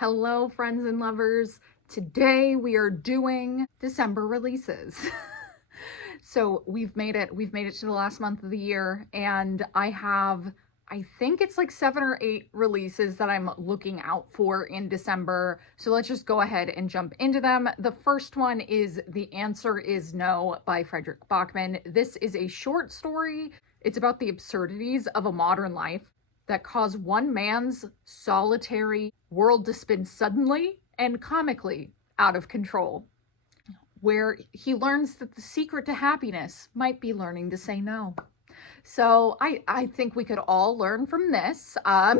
Hello, friends and lovers. Today we are doing December releases. So we've made it to the last month of the year, and I think it's like 7 or 8 releases that I'm looking out for in December. So let's just go ahead and jump into them. The first one is The Answer Is No by Fredrik Backman. This is a short story. It's about the absurdities of a modern life that cause one man's solitary world to spin suddenly and comically out of control, where he learns that the secret to happiness might be learning to say no. So I think we could all learn from this. I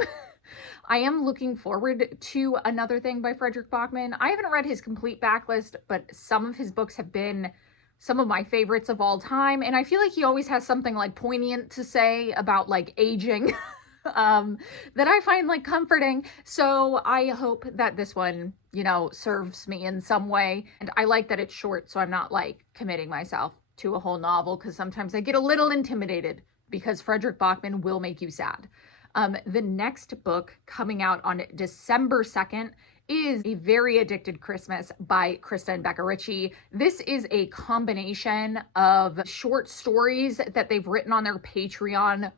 am looking forward to another thing by Fredrik Backman. I haven't read his complete backlist, but some of his books have been some of my favorites of all time. And I feel like he always has something like poignant to say about like aging that I find like comforting. So I hope that this one, serves me in some way. And I like that it's short, so I'm not like committing myself to a whole novel, because sometimes I get a little intimidated because Fredrik Backman will make you sad. The next book coming out on December 2nd is A Very Addicted Christmas by Krista and Becca Ritchie. This is a combination of short stories that they've written on their Patreon,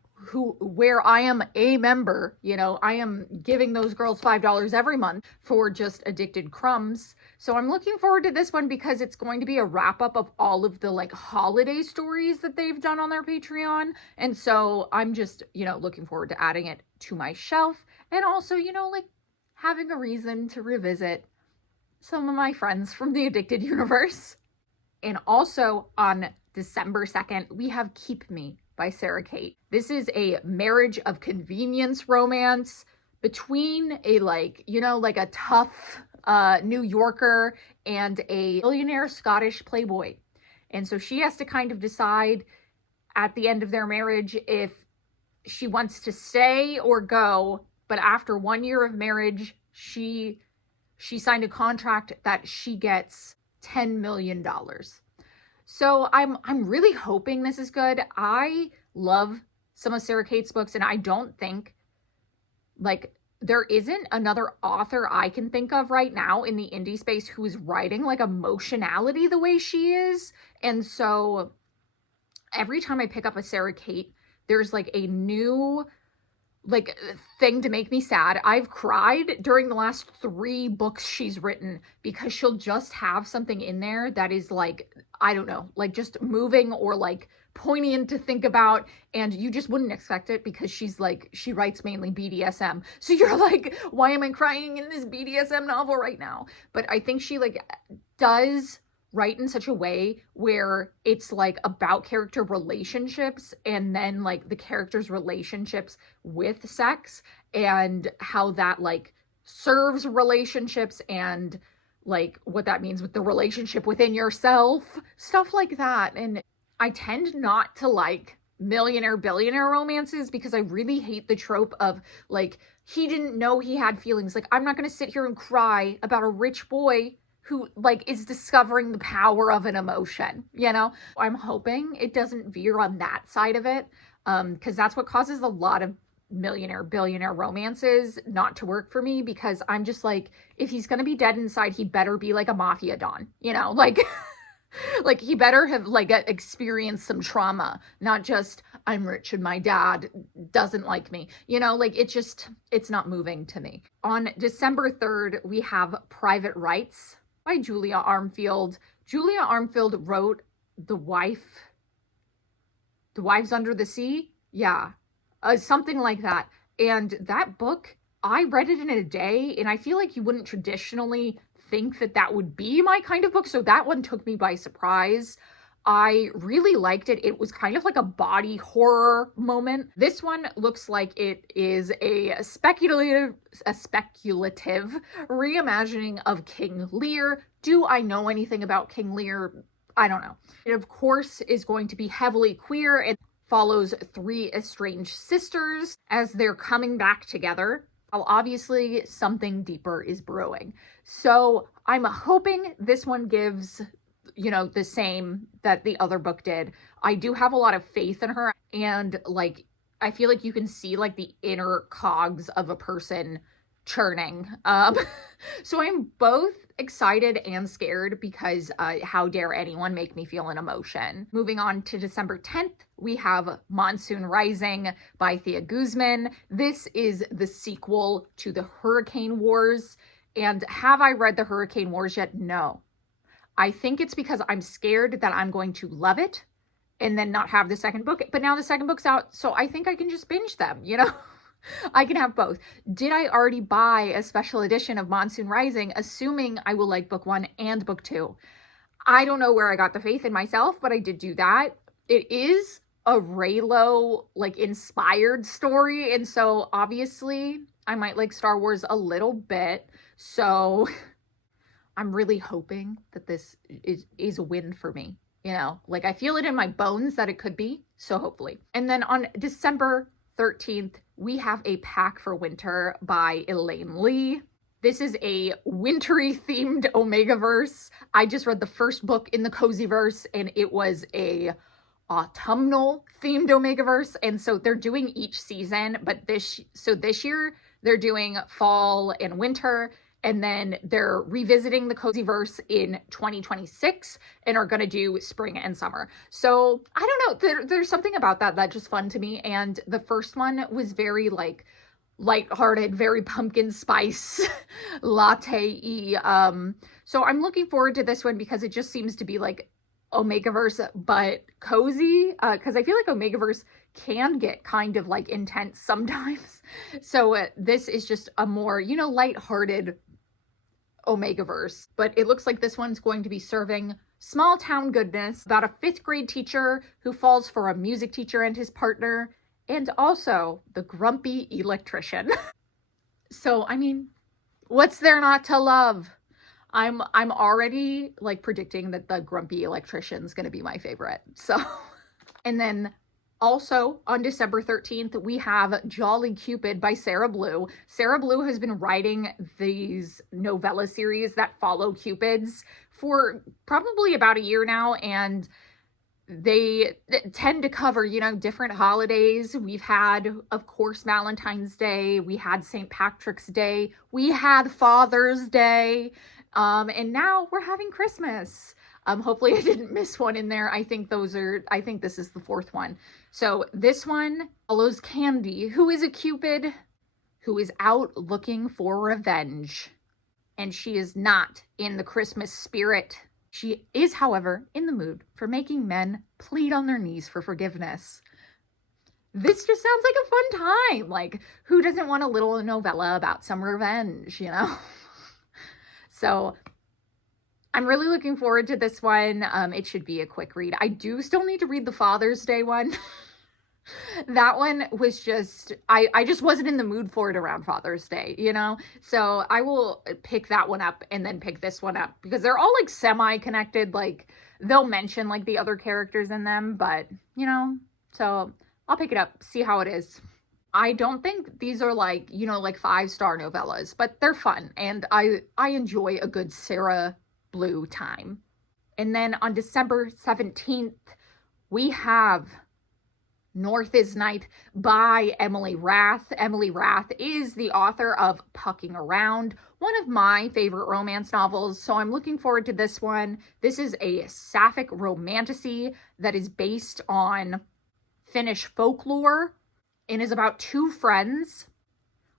where I am a member. I am giving those girls $5 every month for just Addicted Crumbs. So I'm looking forward to this one because it's going to be a wrap up of all of the like holiday stories that they've done on their Patreon. And so I'm just, looking forward to adding it to my shelf, and also, like having a reason to revisit some of my friends from the Addicted universe. And also on December 2nd, we have Keep Me by Sarah Kate. This is a marriage of convenience romance between a a tough New Yorker and a billionaire Scottish playboy. And so she has to kind of decide at the end of their marriage if she wants to stay or go. But after 1 year of marriage, she signed a contract that she gets $10 million. So I'm really hoping this is good. I love some of Sarah Kate's books, and I don't think there isn't another author I can think of right now in the indie space who is writing like emotionality the way she is. And so every time I pick up a Sarah Kate, there's like a new thing to make me sad. I've cried during the last 3 books she's written because she'll just have something in there that is like, I don't know, like just moving or like poignant to think about, and you just wouldn't expect it because she writes mainly BDSM. So you're like, why am I crying in this BDSM novel right now? But I think she does write in such a way where it's like about character relationships, and then like the characters' relationships with sex and how that serves relationships, and like what that means with the relationship within yourself, stuff like that. And I tend not to like millionaire billionaire romances because I really hate the trope of he didn't know he had feelings. I'm not going to sit here and cry about a rich boy who is discovering the power of an emotion, I'm hoping it doesn't veer on that side of it, because that's what causes a lot of millionaire billionaire romances not to work for me, because I'm just if he's gonna be dead inside, he better be like a mafia don, he better have experienced some trauma, not just I'm rich and my dad doesn't like me. It's not moving to me. On December 3rd, we have Private Rights by Julia Armfield. Julia Armfield wrote The Wives Under the Sea. Yeah, something like that. And that book, I read it in a day, and I feel like you wouldn't traditionally think that would be my kind of book. So that one took me by surprise. I really liked it. It was kind of like a body horror moment. This one looks like it is a speculative reimagining of King Lear. Do I know anything about King Lear? I don't know. It, of course, is going to be heavily queer. It follows 3 estranged sisters as they're coming back together. Well, obviously, something deeper is brewing. So I'm hoping this one gives the same that the other book did. I do have a lot of faith in her, and I feel like you can see the inner cogs of a person churning So I'm both excited and scared because how dare anyone make me feel an emotion. Moving on to December 10th, we have Monsoon Rising by Thea Guzman. This is the sequel to the Hurricane Wars. And have I read the Hurricane Wars yet? No. I think it's because I'm scared that I'm going to love it and then not have the second book. But now the second book's out, so I think I can just binge them, you know? I can have both. Did I already buy a special edition of Monsoon Rising, assuming I will like book 1 and book 2? I don't know where I got the faith in myself, but I did do that. It is a Reylo, like, inspired story, and so obviously I might like Star Wars a little bit, so I'm really hoping that this is a win for me. You know, like, I feel it in my bones that it could be, so hopefully. And then on December 13th, we have A Pack for Winter by Elaine Lee. This is a wintry themed Omegaverse. I just read the first book in the Cozyverse, and it was a autumnal themed Omegaverse. And so they're doing each season, but this year they're doing fall and winter, and then they're revisiting the Cozyverse in 2026 and are going to do spring and summer. So I don't know, there's something about that just fun to me. And the first one was very like lighthearted, very pumpkin spice latte-y. So I'm looking forward to this one because it just seems to be like Omegaverse but cozy, because I feel like Omegaverse can get kind of like intense sometimes. So this is just a more, you know, lighthearted Omegaverse, but it looks like this one's going to be serving small town goodness about a 5th grade teacher who falls for a music teacher and his partner, and also the grumpy electrician. So, I mean, what's there not to love? I'm already like predicting that the grumpy electrician's going to be my favorite. So, and then also on December 13th, we have Jolly Cupid by Sarah Blue. Sarah Blue has been writing these novella series that follow Cupids for probably about a year now, and they tend to cover, you know, different holidays. We've had, of course, Valentine's Day. We had St. Patrick's Day. We had Father's Day. And now we're having Christmas. Hopefully I didn't miss one in there. I think this is the 4th one. So this one follows Candy, who is a Cupid who is out looking for revenge. And she is not in the Christmas spirit. She is, however, in the mood for making men plead on their knees for forgiveness. This just sounds like a fun time. Like, who doesn't want a little novella about some revenge, you know? So I'm really looking forward to this one. It should be a quick read. I do still need to read the Father's Day one. That one was just, I just wasn't in the mood for it around Father's Day, you know? So I will pick that one up and then pick this one up because they're all like semi-connected. Like, they'll mention like the other characters in them, but you know, so I'll pick it up, see how it is. I don't think these are like, you know, like 5-star novellas, but they're fun. And I enjoy a good Sarah Blue time. And then on December 17th, we have North is Night by Emily Rath. Emily Rath is the author of Pucking Around, one of my favorite romance novels, so I'm looking forward to this one. This is a sapphic romantasy that is based on Finnish folklore and is about 2 friends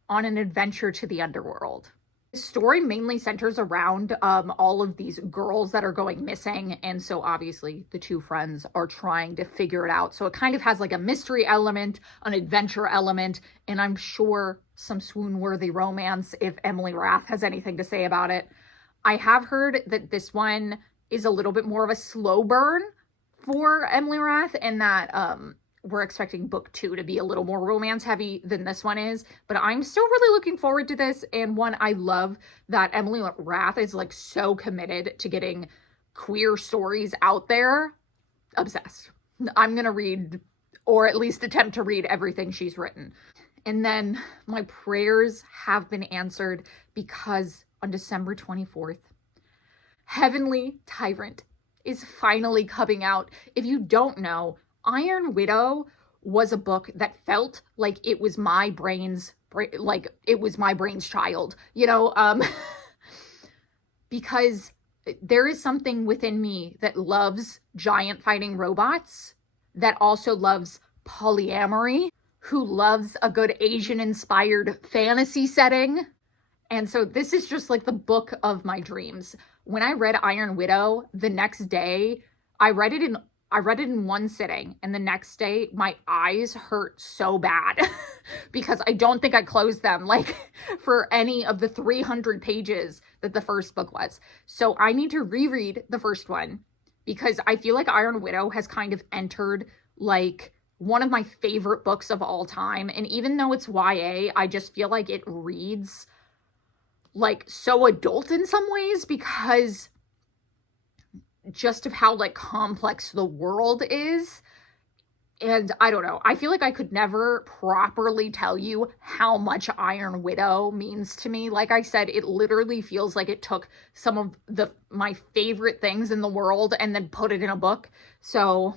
on an adventure to the underworld. The story mainly centers around all of these girls that are going missing, and so obviously the 2 friends are trying to figure it out. So it kind of has like a mystery element, an adventure element, and I'm sure some swoon-worthy romance if Emily Rath has anything to say about it. I have heard that this one is a little bit more of a slow burn for Emily Rath, and that we're expecting book 2 to be a little more romance heavy than this one is, but I'm still really looking forward to this. And one, I love that Emily Rath is like so committed to getting queer stories out there. Obsessed. I'm gonna read, or at least attempt to read, everything she's written. And then my prayers have been answered because on December 24th, Heavenly Tyrant is finally coming out. If you don't know, Iron Widow was a book that felt like it was my brain's child, you know? because there is something within me that loves giant fighting robots, that also loves polyamory, who loves a good Asian-inspired fantasy setting. And so this is just like the book of my dreams. When I read Iron Widow, the next day, I read it in one sitting, and the next day my eyes hurt so bad because I don't think I closed them like for any of the 300 pages that the first book was. So I need to reread the first one because I feel like Iron Widow has kind of entered like one of my favorite books of all time. And even though it's YA, I just feel like it reads like so adult in some ways because just of how like complex the world is. And I don't know, I feel like I could never properly tell you how much Iron Widow means to me. Like I said, it literally feels like it took some of my favorite things in the world and then put it in a book. So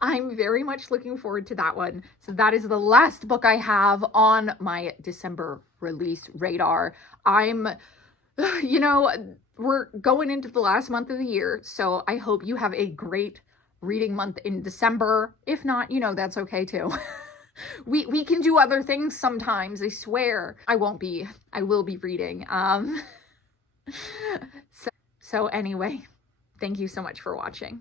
I'm very much looking forward to that one. So that is the last book I have on my December release radar. You know, we're going into the last month of the year, so I hope you have a great reading month in December. If not, you know, that's okay too. We can do other things sometimes, I swear. I will be reading. So anyway, thank you so much for watching.